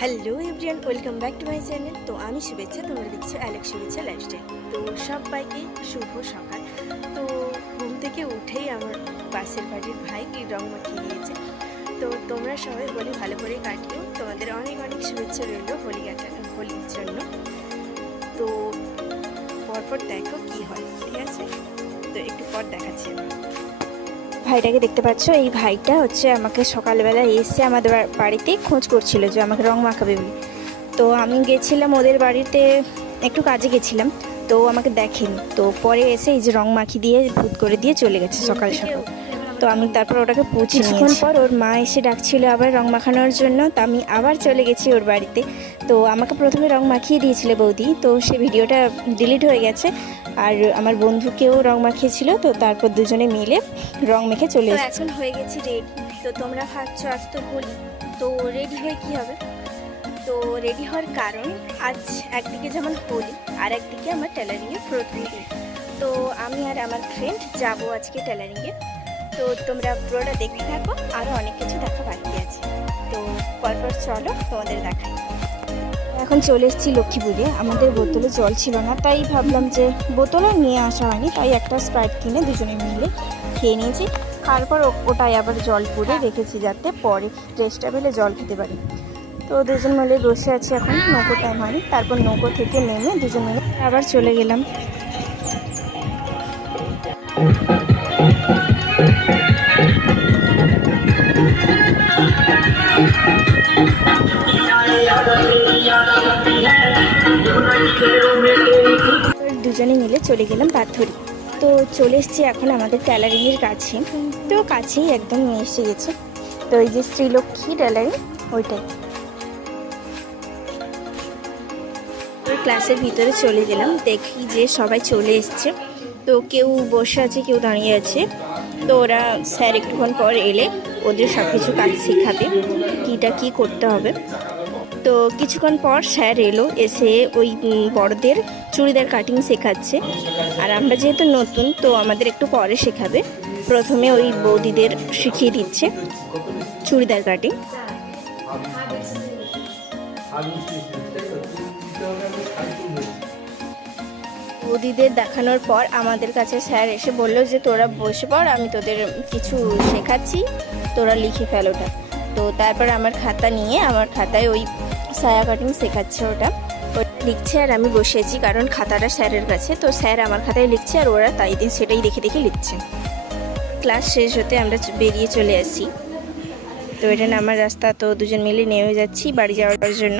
Hello everyone, welcome back to my channel. তো আমি শুভেচ্ছা, তোমরা দেখছো অ্যালেক্স শুভেচ্ছা লাইফস্টাইল। তো সবাইকে শুভ সকাল। তো ঘুম থেকে উঠেই আমার পাশের বাড়ির ভাই রং মাখিয়ে দিয়েছে। তো তোমরা সবাই হোলি ভালো করে কাটিও, তোমাদের অনেক অনেক শুভেচ্ছা রইল হোলির জন্য। তো পরপর দেখো কি হয়, ঠিক আছে? তো একটু পর দেখাচ্ছি আমি। ভাইটাকে দেখতে পাচ্ছ, এই ভাইটা হচ্ছে আমাকে সকালবেলা এসে আমাদের বাড়িতে খোঁজ করছিল যে আমাকে রং মাখাবে বলে। তো আমি গেছিলাম ওদের বাড়িতে, একটু কাজে গেছিলাম, তো আমাকে দেখেনি। তো পরে এসে এই যে রং মাখিয়ে দিয়ে ভূত করে দিয়ে চলে গেছে সকাল সকাল। তো আমি তারপর ওটাকে পুছে কিছুক্ষণ পর ওর মা এসে ডাকছিল আবার রং মাখানোর জন্য। তো আমি আবার চলে গেছি ওর বাড়িতে। তো আমাকে প্রথমে রং মাখিয়ে দিয়েছিল বৌদি, তো সে ভিডিওটা ডিলিট হয়ে গেছে। আর আমার বন্ধুকেও রং মাখিয়েছিল, তো তারপর দুজনে মিলে রং মেখে চলে এসেছি। এখন হয়ে গেছি রেডি। তো তোমরা ভাবছো আজ তো হোলি, তো রেডি হয়ে কি হবে? তো রেডি হওয়ার কারণ, আজ একদিকে যেমন হোলি আর একদিকে আমার টেলারিংয়ে প্রথম দিন। তো আমি আর আমার ফ্রেন্ড যাবো আজকে টেলারিংয়ে। তো তোমরা পুরোটা দেখতে থাকো, আরও অনেক কিছু দেখা বাকি আছে। তো পরপর চলো তোমাদের দেখাই। এখন চলে এসেছি লক্ষ্মীপুরে। আমাদের বোতলে জল ছিল না, তাই ভাবলাম যে বোতলও নিয়ে আসা হয়নি, তাই একটা স্প্রাইট কিনে দুজনে মিলে খেয়ে নিয়েছি। তারপর ওটাই আবার জল পুরে রেখেছি যাতে পরে টেস্টটা পেলে জল খেতে পারি। তো দুজন মিলে বসে আছি, এখন নৌকো টাইম হয়নি। তারপর নৌকো থেকে নেমে দুজন মিলে আবার চলে গেলাম। দুজনে মিলে চলে গেলাম পাথরি। তো চলে এসেছি এখন আমাদের ট্যালারিংয়ের কাছে, তো কাছেই একদম এসে গেছে। তো এই যে শ্রীলক্ষ্মী ট্যালারিং, ওইটাই। ক্লাসের ভিতরে চলে গেলাম, দেখি যে সবাই চলে এসছে। তো কেউ বসে আছে, কেউ দাঁড়িয়ে আছে। তো ওরা স্যার একটুক্ষণ পর এলে ওদের সব কিছু কাজ শেখাবে, কীটা কী করতে হবে। তো কিছুক্ষণ পর স্যার এলো, এসে ওই বড়দের চুড়িদার কাটিং শেখাচ্ছে। আর আমরা যেহেতু নতুন, তো আমাদের একটু পরে শেখাবে। প্রথমে ওই বৌদিদের শিখিয়ে দিচ্ছে চুড়িদার কাটিং। বৌদিদের দেখানোর পর আমাদের কাছে স্যার এসে বলল যে তোরা বসে পড়, আমি তোদের কিছু শেখাচ্ছি, তোরা লিখে ফেল ওটা। তো তারপর আমার খাতা নিয়ে, আমার খাতায় ওই সায়া কাটিং শেখাচ্ছে, ওটা লিখছে আর আমি বসেছি, কারণ খাতাটা স্যারের কাছে। তো স্যার আমার খাতায় লিখছে আর ওরা তাই সেটাই দেখে দেখে লিখছে। ক্লাস শেষ হতে আমরা বেরিয়ে চলে আসি। তো এটা নামার রাস্তা, তো দুজন মিলে নেমে যাচ্ছি বাড়ি যাওয়ার জন্য।